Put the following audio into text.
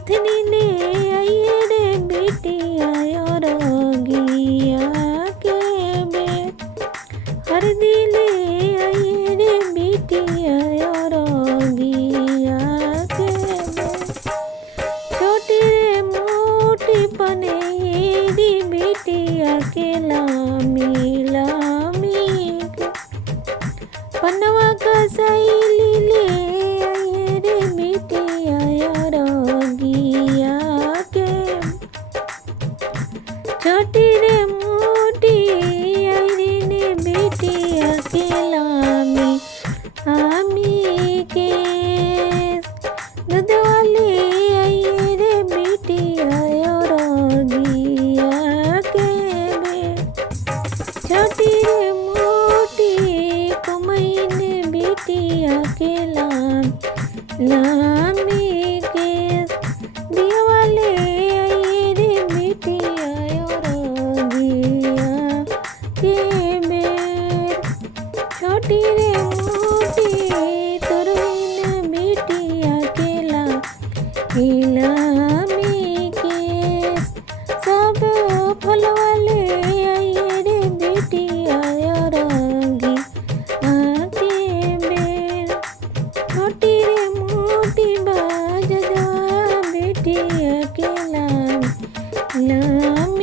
गुथनी ले आइए रे बिटिया और गिया के बे। हरदी ले आइए रे बिटिया और गिया के बे। छोटी रे मोटी पनेरी बिटिया के लामी लामी के। पनवा का सैली ले आइए रे बिटिया और गिया के। छोटी रे मोटी आइरी ने बिटिया के लामी आमी के। दूध वाले आइए रे बिटिया और गिया के बे। छोटी रे मोटी कमैन बिटिया के लामी के। दिया वाले आइए रे बिटिया और गिया के बे। छोटी रे मोटी तुरैन बिटिया के लामी के। सब फल वाले आइए रे बिटिया और गिया के बे। छोटी रे मोटी बाजवा बिटिया के लामी